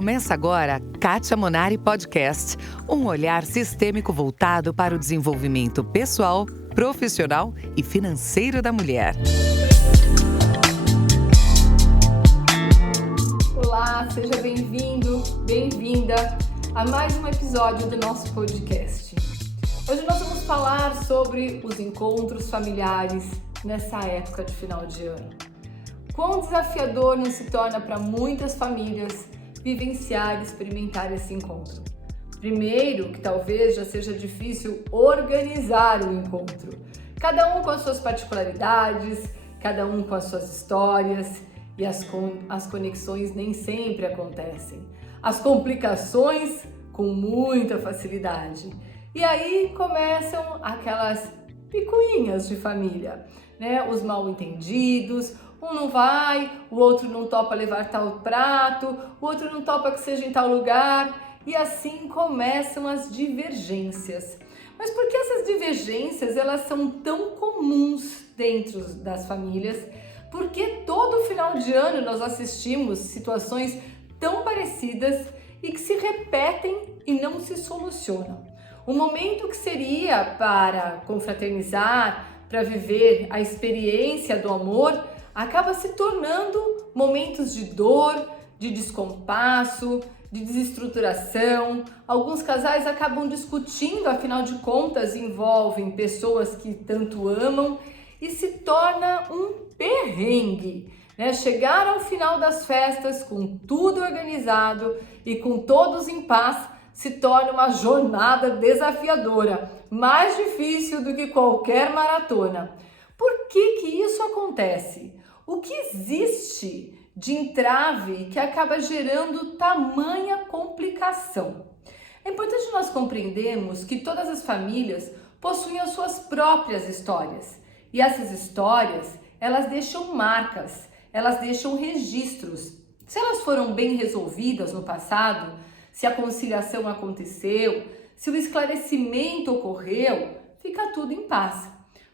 Começa agora Kátia Monari Podcast, um olhar sistêmico voltado para o desenvolvimento pessoal, profissional e financeiro da mulher. Olá, seja bem-vindo, bem-vinda a mais um episódio do nosso podcast. Hoje nós vamos falar sobre os encontros familiares nessa época de final de ano. Quão desafiador não se torna para muitas famílias vivenciar e experimentar esse encontro. Primeiro, que talvez já seja difícil organizar o encontro. Cada um com as suas particularidades, cada um com as suas histórias, e as conexões nem sempre acontecem. As complicações com muita facilidade. E aí começam aquelas picuinhas de família, né? Os mal-entendidos. Um não vai, o outro não topa levar tal prato, o outro não topa que seja em tal lugar, e assim começam as divergências. Mas por que essas divergências elas são tão comuns dentro das famílias? Porque todo final de ano nós assistimos situações tão parecidas e que se repetem e não se solucionam. Um momento que seria para confraternizar, para viver a experiência do amor, acaba se tornando momentos de dor, de descompasso, de desestruturação. Alguns casais acabam discutindo, afinal de contas, envolvem pessoas que tanto amam e se torna um perrengue, né? Chegar ao final das festas com tudo organizado e com todos em paz se torna uma jornada desafiadora, mais difícil do que qualquer maratona. Por que isso acontece? O que existe de entrave que acaba gerando tamanha complicação? É importante nós compreendermos que todas as famílias possuem as suas próprias histórias. E essas histórias, elas deixam marcas, elas deixam registros. Se elas foram bem resolvidas no passado, se a conciliação aconteceu, se o esclarecimento ocorreu, fica tudo em paz.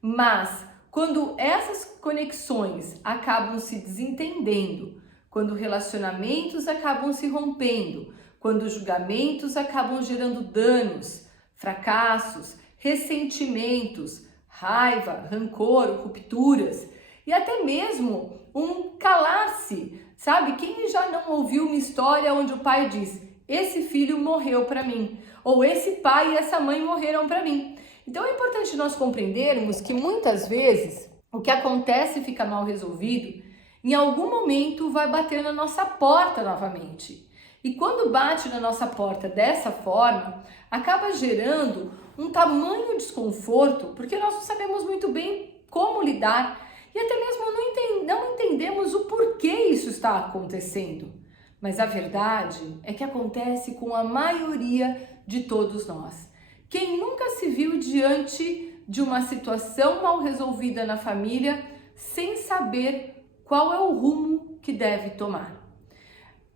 Mas quando essas conexões acabam se desentendendo, quando relacionamentos acabam se rompendo, quando julgamentos acabam gerando danos, fracassos, ressentimentos, raiva, rancor, rupturas e até mesmo um calar-se, sabe? Quem já não ouviu uma história onde o pai diz: esse filho morreu para mim, ou esse pai e essa mãe morreram para mim. Então é importante nós compreendermos que muitas vezes o que acontece e fica mal resolvido, em algum momento vai bater na nossa porta novamente. E quando bate na nossa porta dessa forma, acaba gerando um tamanho desconforto, porque nós não sabemos muito bem como lidar e até mesmo não entendemos o porquê isso está acontecendo. Mas a verdade é que acontece com a maioria de todos nós. Quem nunca se viu diante de uma situação mal resolvida na família sem saber qual é o rumo que deve tomar?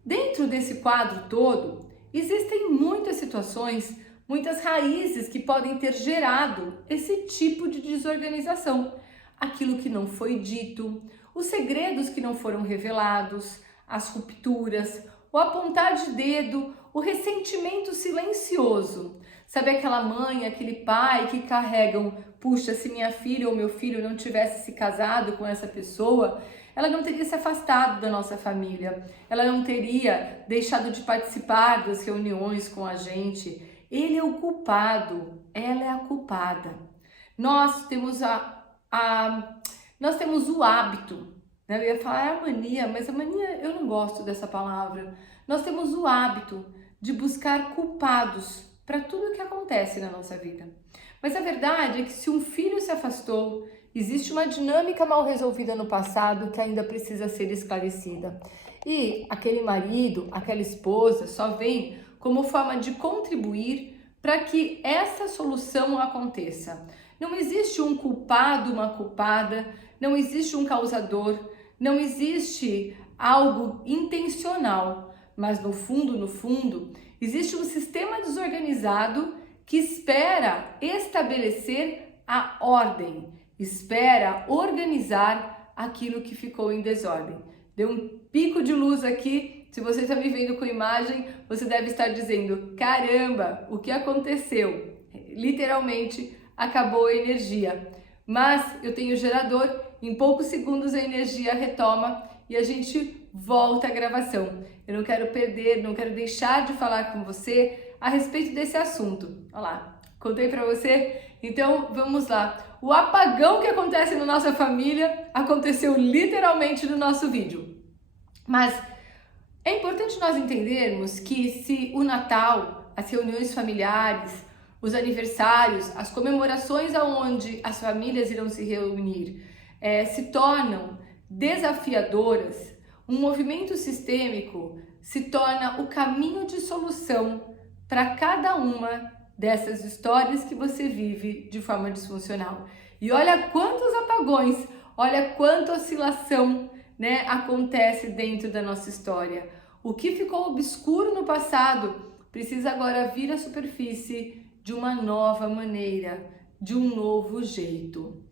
Dentro desse quadro todo, existem muitas situações, muitas raízes que podem ter gerado esse tipo de desorganização. Aquilo que não foi dito, os segredos que não foram revelados, as rupturas, o apontar de dedo, o ressentimento silencioso. Sabe aquela mãe, aquele pai que carregam: puxa, se minha filha ou meu filho não tivesse se casado com essa pessoa, ela não teria se afastado da nossa família, ela não teria deixado de participar das reuniões com a gente. Ele é o culpado, ela é a culpada. Nós temos o hábito, né? Eu ia falar a mania, mas a mania eu não gosto dessa palavra. Nós temos o hábito de buscar culpados para tudo que acontece na nossa vida. Mas a verdade é que se um filho se afastou, existe uma dinâmica mal resolvida no passado que ainda precisa ser esclarecida. E aquele marido, aquela esposa só vem como forma de contribuir para que essa solução aconteça. Não existe um culpado, uma culpada, não existe um causador, não existe algo intencional, mas no fundo, existe um sistema desorganizado que espera estabelecer a ordem, espera organizar aquilo que ficou em desordem. Deu um pico de luz aqui se você está me vendo com imagem, você deve estar dizendo: caramba, o que aconteceu? Literalmente acabou a energia. Mas eu tenho gerador, em poucos segundos a energia retoma e a gente volta à gravação. Eu não quero perder, não quero deixar de falar com você a respeito desse assunto. Olha lá, contei para você? Então vamos lá. O apagão que acontece na nossa família aconteceu literalmente no nosso vídeo. Mas é importante nós entendermos que se o Natal, as reuniões familiares, os aniversários, as comemorações aonde as famílias irão se reunir se tornam desafiadoras, um movimento sistêmico se torna o caminho de solução para cada uma dessas histórias que você vive de forma disfuncional. E olha quantos apagões, olha quanta oscilação, acontece dentro da nossa história. O que ficou obscuro no passado precisa agora vir à superfície de uma nova maneira, de um novo jeito.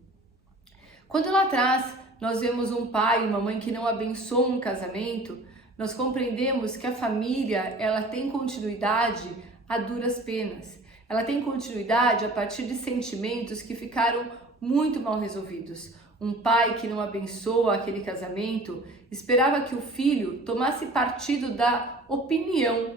Quando lá atrás nós vemos um pai e uma mãe que não abençoam um casamento, nós compreendemos que a família ela tem continuidade a duras penas. Ela tem continuidade a partir de sentimentos que ficaram muito mal resolvidos. Um pai que não abençoa aquele casamento esperava que o filho tomasse partido da opinião,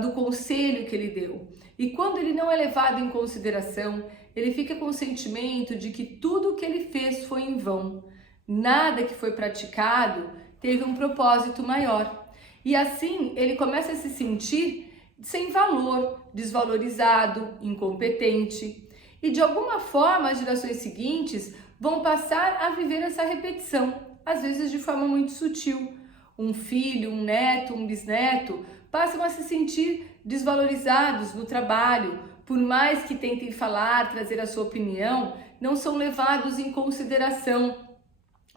do conselho que ele deu. E quando ele não é levado em consideração, ele fica com o sentimento de que tudo o que ele fez foi em vão. Nada que foi praticado teve um propósito maior. E assim ele começa a se sentir sem valor, desvalorizado, incompetente. E de alguma forma as gerações seguintes vão passar a viver essa repetição, às vezes de forma muito sutil. Um filho, um neto, um bisneto passam a se sentir desvalorizados no trabalho, por mais que tentem falar, trazer a sua opinião, não são levados em consideração.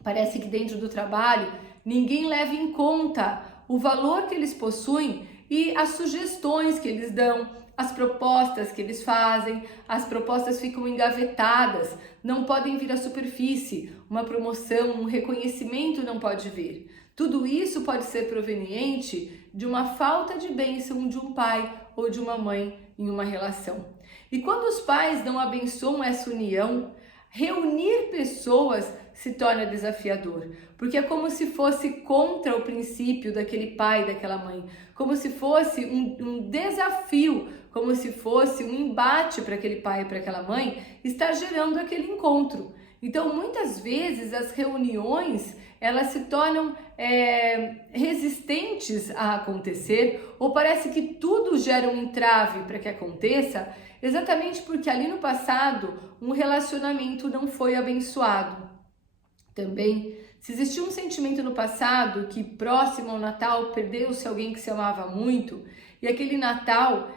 Parece que dentro do trabalho ninguém leva em conta o valor que eles possuem e as sugestões que eles dão, as propostas que eles fazem, as propostas ficam engavetadas, não podem vir à superfície, uma promoção, um reconhecimento não pode vir. Tudo isso pode ser proveniente de uma falta de bênção de um pai ou de uma mãe em uma relação. E quando os pais não abençoam essa união, reunir pessoas se torna desafiador, porque é como se fosse contra o princípio daquele pai, daquela mãe, como se fosse um desafio, como se fosse um embate para aquele pai e para aquela mãe estar gerando aquele encontro. Então, muitas vezes as reuniões elas se tornam resistentes a acontecer, ou parece que tudo gera um entrave para que aconteça, exatamente porque ali no passado um relacionamento não foi abençoado. Também, se existiu um sentimento no passado que próximo ao Natal perdeu-se alguém que se amava muito, e aquele Natal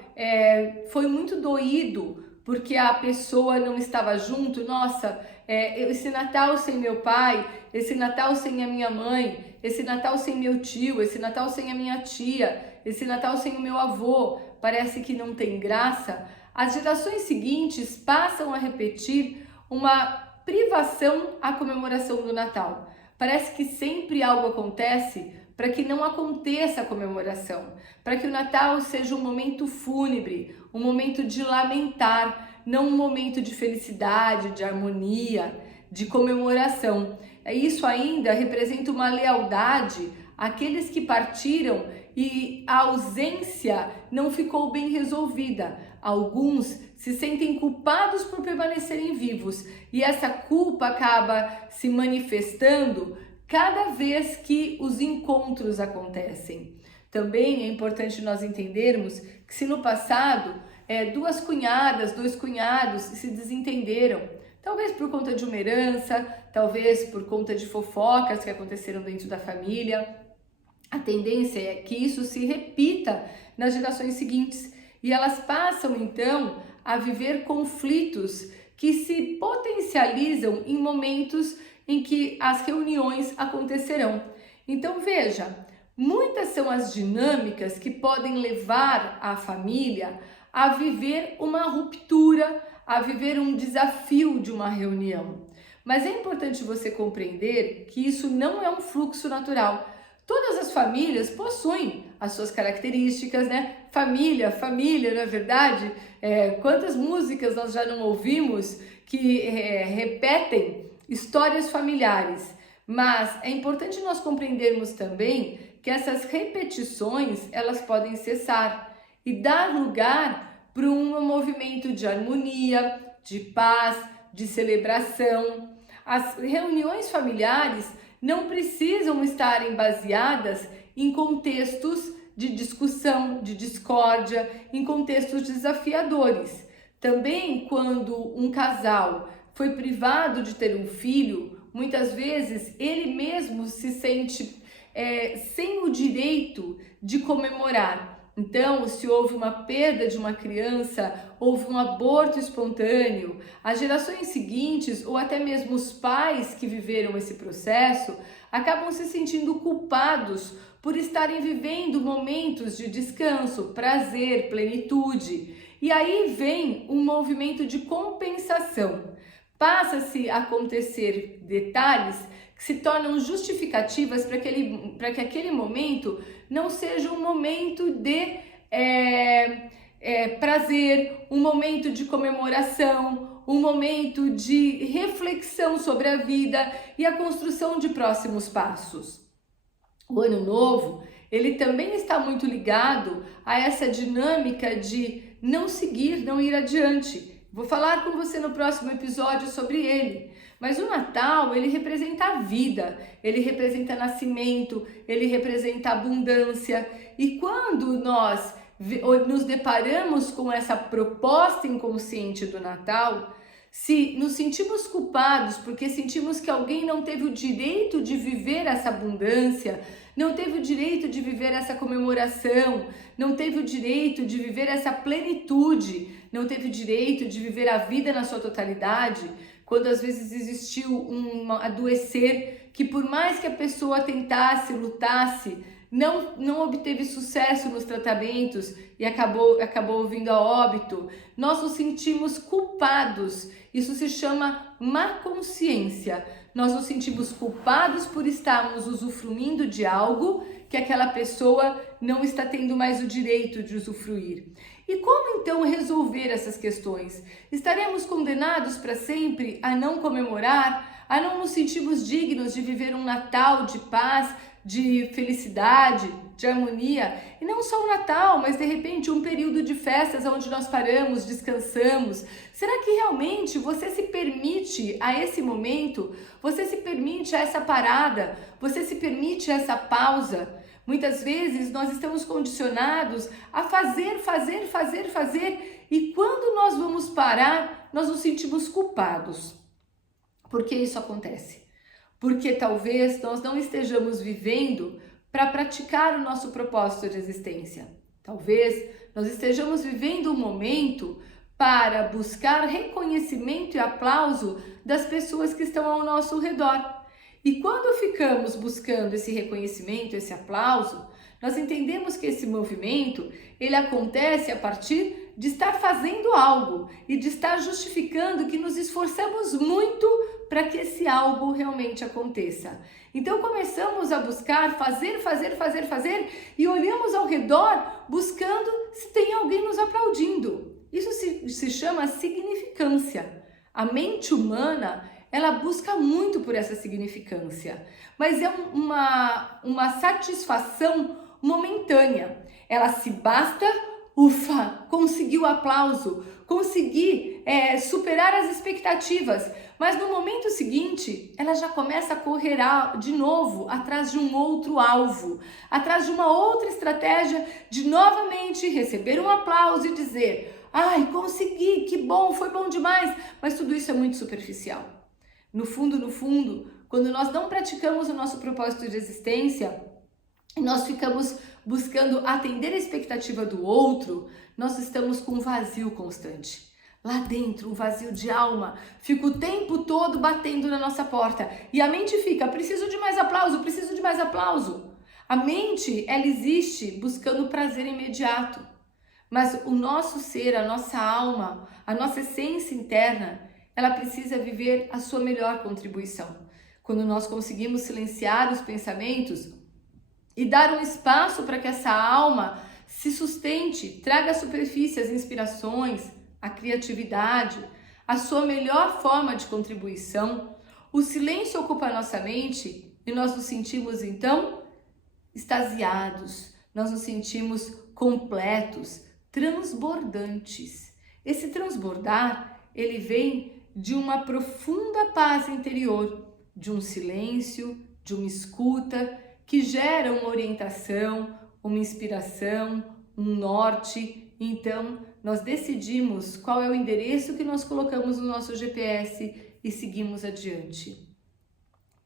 foi muito doído porque a pessoa não estava junto, nossa, esse Natal sem meu pai, esse Natal sem a minha mãe, esse Natal sem meu tio, esse Natal sem a minha tia, esse Natal sem o meu avô, parece que não tem graça. As gerações seguintes passam a repetir uma privação à comemoração do Natal. Parece que sempre algo acontece para que não aconteça a comemoração, para que o Natal seja um momento fúnebre, um momento de lamentar, não um momento de felicidade, de harmonia, de comemoração. Isso ainda representa uma lealdade àqueles que partiram e a ausência não ficou bem resolvida. Alguns se sentem culpados por permanecerem vivos e essa culpa acaba se manifestando cada vez que os encontros acontecem. Também é importante nós entendermos que se no passado duas cunhadas, dois cunhados se desentenderam, talvez por conta de uma herança, talvez por conta de fofocas que aconteceram dentro da família, a tendência é que isso se repita nas gerações seguintes e elas passam então a viver conflitos que se potencializam em momentos em que as reuniões acontecerão. Então veja, muitas são as dinâmicas que podem levar a família a viver uma ruptura, a viver um desafio de uma reunião. Mas é importante você compreender que isso não é um fluxo natural. Todas as famílias possuem as suas características, né? Família, não é verdade? Quantas músicas nós já não ouvimos que repetem histórias familiares? Mas é importante nós compreendermos também que essas repetições, elas podem cessar e dar lugar para um movimento de harmonia, de paz, de celebração. As reuniões familiares não precisam estarem baseadas em contextos de discussão, de discórdia, em contextos desafiadores. Também quando um casal foi privado de ter um filho, muitas vezes ele mesmo se sente sem o direito de comemorar. Então, se houve uma perda de uma criança, houve um aborto espontâneo, as gerações seguintes, ou até mesmo os pais que viveram esse processo, acabam se sentindo culpados por estarem vivendo momentos de descanso, prazer, plenitude. E aí vem um movimento de compensação. Passa-se a acontecer detalhes que se tornam justificativas para que aquele momento não seja um momento de prazer, um momento de comemoração, um momento de reflexão sobre a vida e a construção de próximos passos. O Ano Novo, ele também está muito ligado a essa dinâmica de não seguir, não ir adiante. Vou falar com você no próximo episódio sobre ele. Mas o Natal, ele representa a vida, ele representa nascimento, ele representa abundância. E quando nós nos deparamos com essa proposta inconsciente do Natal, se nos sentimos culpados porque sentimos que alguém não teve o direito de viver essa abundância, não teve o direito de viver essa comemoração, não teve o direito de viver essa plenitude, não teve o direito de viver a vida na sua totalidade, quando às vezes existiu um adoecer que por mais que a pessoa tentasse, lutasse, não obteve sucesso nos tratamentos e acabou vindo a óbito, nós nos sentimos culpados. Isso se chama má consciência. Nós nos sentimos culpados por estarmos usufruindo de algo que aquela pessoa não está tendo mais o direito de usufruir. E como então resolver essas questões? Estaremos condenados para sempre a não comemorar, a não nos sentirmos dignos de viver um Natal de paz, de felicidade, de harmonia? E não só o Natal, mas de repente um período de festas onde nós paramos, descansamos. Será que realmente você se permite a esse momento? Você se permite a essa parada? Você se permite essa pausa? Muitas vezes nós estamos condicionados a fazer, e quando nós vamos parar, nós nos sentimos culpados. Por que isso acontece? Porque talvez nós não estejamos vivendo para praticar o nosso propósito de existência. Talvez nós estejamos vivendo um momento para buscar reconhecimento e aplauso das pessoas que estão ao nosso redor. E quando ficamos buscando esse reconhecimento, esse aplauso, nós entendemos que esse movimento, ele acontece a partir de estar fazendo algo e de estar justificando que nos esforçamos muito para que esse algo realmente aconteça. Então começamos a buscar fazer e olhamos ao redor buscando se tem alguém nos aplaudindo. Isso se chama significância. A mente humana, ela busca muito por essa significância, mas é uma satisfação momentânea. Ela se basta, ufa, conseguiu aplauso, consegui superar as expectativas, mas no momento seguinte, ela já começa a correr de novo atrás de um outro alvo, atrás de uma outra estratégia de novamente receber um aplauso e dizer: ai, consegui, que bom, foi bom demais, mas tudo isso é muito superficial. No fundo, quando nós não praticamos o nosso propósito de existência, nós ficamos buscando atender a expectativa do outro, nós estamos com um vazio constante. Lá dentro, um vazio de alma, fica o tempo todo batendo na nossa porta. E a mente fica: preciso de mais aplauso, preciso de mais aplauso. A mente, ela existe buscando prazer imediato. Mas o nosso ser, a nossa alma, a nossa essência interna, ela precisa viver a sua melhor contribuição. Quando nós conseguimos silenciar os pensamentos, e dar um espaço para que essa alma se sustente, traga à superfície as inspirações, a criatividade, a sua melhor forma de contribuição, o silêncio ocupa a nossa mente e nós nos sentimos então extasiados, nós nos sentimos completos, transbordantes. Esse transbordar, ele vem de uma profunda paz interior, de um silêncio, de uma escuta que gera uma orientação, uma inspiração, um norte. Então, nós decidimos qual é o endereço que nós colocamos no nosso GPS e seguimos adiante.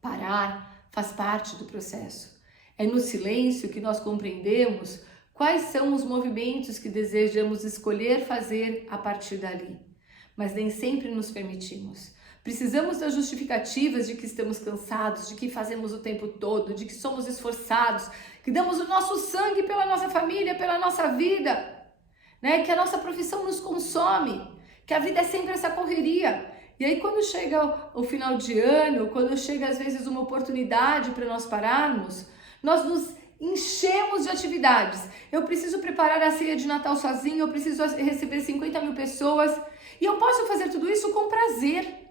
Parar faz parte do processo. É no silêncio que nós compreendemos quais são os movimentos que desejamos escolher fazer a partir dali. Mas nem sempre nos permitimos. Precisamos das justificativas de que estamos cansados, de que fazemos o tempo todo, de que somos esforçados, que damos o nosso sangue pela nossa família, pela nossa vida, né? Que a nossa profissão nos consome, que a vida é sempre essa correria. E aí quando chega o final de ano, quando chega às vezes uma oportunidade para nós pararmos, nós nos enchemos de atividades. Eu preciso preparar a ceia de Natal sozinho, eu preciso receber 50 mil pessoas e eu posso fazer tudo isso com prazer.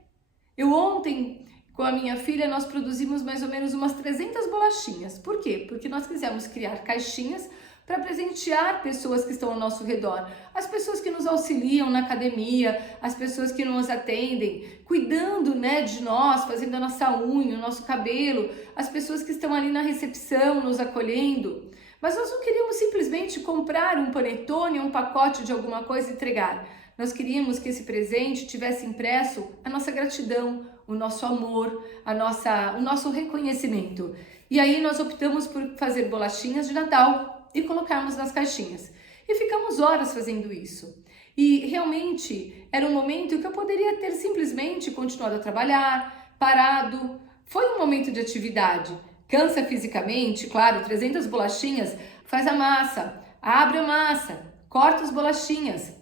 Eu ontem, com a minha filha, nós produzimos mais ou menos umas 300 bolachinhas. Por quê? Porque nós quisemos criar caixinhas para presentear pessoas que estão ao nosso redor. As pessoas que nos auxiliam na academia, as pessoas que nos atendem, cuidando, né, de nós, fazendo a nossa unha, o nosso cabelo, as pessoas que estão ali na recepção, nos acolhendo. Mas nós não queríamos simplesmente comprar um panetone, um pacote de alguma coisa e entregar. Nós queríamos que esse presente tivesse impresso a nossa gratidão, o nosso amor, o nosso reconhecimento. E aí nós optamos por fazer bolachinhas de Natal e colocarmos nas caixinhas. E ficamos horas fazendo isso. E realmente era um momento que eu poderia ter simplesmente continuado a trabalhar, parado. Foi um momento de atividade. Cansa fisicamente, claro, 300 bolachinhas, faz a massa, abre a massa, corta as bolachinhas.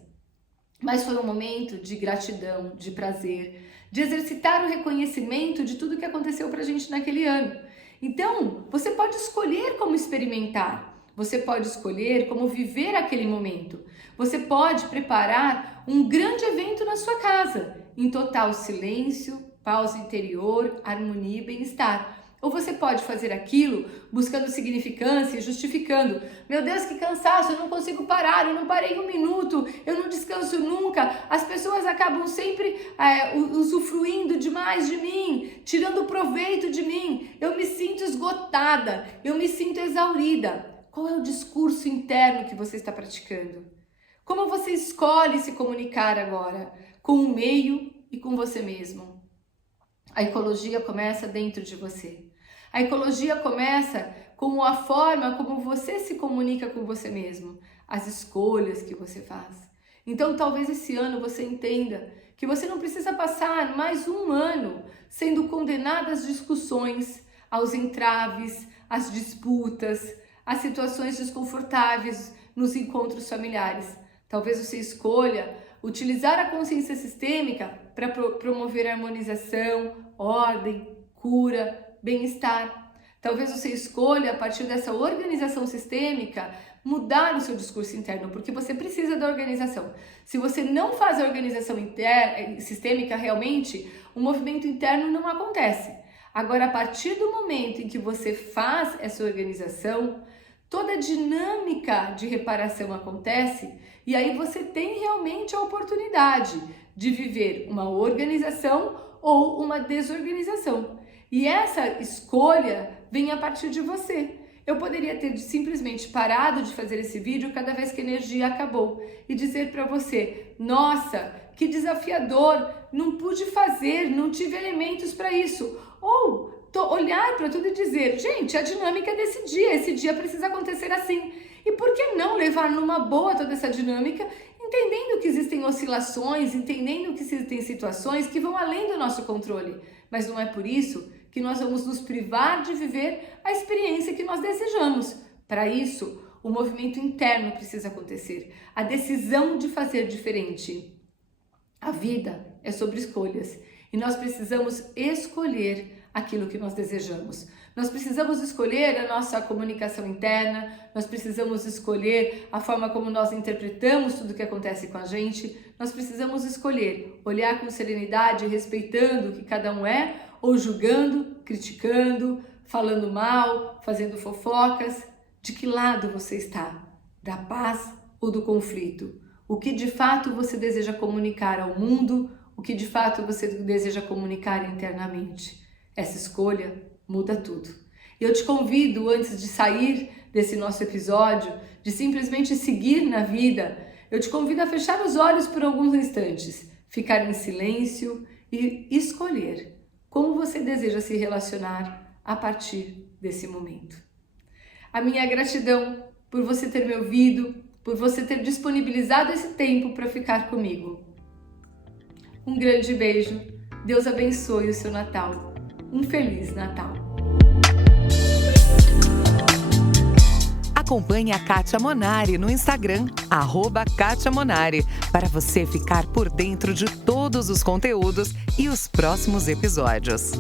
Mas foi um momento de gratidão, de prazer, de exercitar o reconhecimento de tudo que aconteceu pra gente naquele ano. Então, você pode escolher como experimentar, você pode escolher como viver aquele momento. Você pode preparar um grande evento na sua casa, em total silêncio, pausa interior, harmonia e bem-estar. Ou você pode fazer aquilo buscando significância e justificando. Meu Deus, que cansaço, eu não consigo parar, eu não parei um minuto, eu não descanso nunca. As pessoas acabam sempre usufruindo demais de mim, tirando proveito de mim. Eu me sinto esgotada, eu me sinto exaurida. Qual é o discurso interno que você está praticando? Como você escolhe se comunicar agora? Com o meio e com você mesmo. A ecologia começa dentro de você. A ecologia começa com a forma como você se comunica com você mesmo, as escolhas que você faz. Então, talvez esse ano você entenda que você não precisa passar mais um ano sendo condenado às discussões, aos entraves, às disputas, às situações desconfortáveis nos encontros familiares. Talvez você escolha utilizar a consciência sistêmica para promover a harmonização, ordem, cura, bem-estar. Talvez você escolha, a partir dessa organização sistêmica, mudar o seu discurso interno, porque você precisa da organização. Se você não faz a organização sistêmica realmente, o movimento interno não acontece. Agora, a partir do momento em que você faz essa organização, toda a dinâmica de reparação acontece e aí você tem realmente a oportunidade de viver uma organização ou uma desorganização. E essa escolha vem a partir de você. Eu poderia ter simplesmente parado de fazer esse vídeo cada vez que a energia acabou e dizer para você: nossa, que desafiador, não pude fazer, não tive elementos para isso. Ou olhar para tudo e dizer: gente, a dinâmica desse dia, esse dia precisa acontecer assim. E por que não levar numa boa toda essa dinâmica, entendendo que existem oscilações, entendendo que existem situações que vão além do nosso controle. Mas não é por isso que nós vamos nos privar de viver a experiência que nós desejamos. Para isso, o movimento interno precisa acontecer, a decisão de fazer diferente. A vida é sobre escolhas e nós precisamos escolher aquilo que nós desejamos. Nós precisamos escolher a nossa comunicação interna, nós precisamos escolher a forma como nós interpretamos tudo que acontece com a gente, nós precisamos escolher olhar com serenidade, respeitando o que cada um é, ou julgando, criticando, falando mal, fazendo fofocas. De que lado você está? Da paz ou do conflito? O que de fato você deseja comunicar ao mundo? O que de fato você deseja comunicar internamente? Essa escolha muda tudo. E eu te convido, antes de sair desse nosso episódio, de simplesmente seguir na vida, eu te convido a fechar os olhos por alguns instantes, ficar em silêncio e escolher como você deseja se relacionar a partir desse momento. A minha gratidão por você ter me ouvido, por você ter disponibilizado esse tempo para ficar comigo. Um grande beijo, Deus abençoe o seu Natal. Um Feliz Natal! Acompanhe a Kátia Monari no Instagram, @Kátia Monari, para você ficar por dentro de todos os conteúdos e os próximos episódios.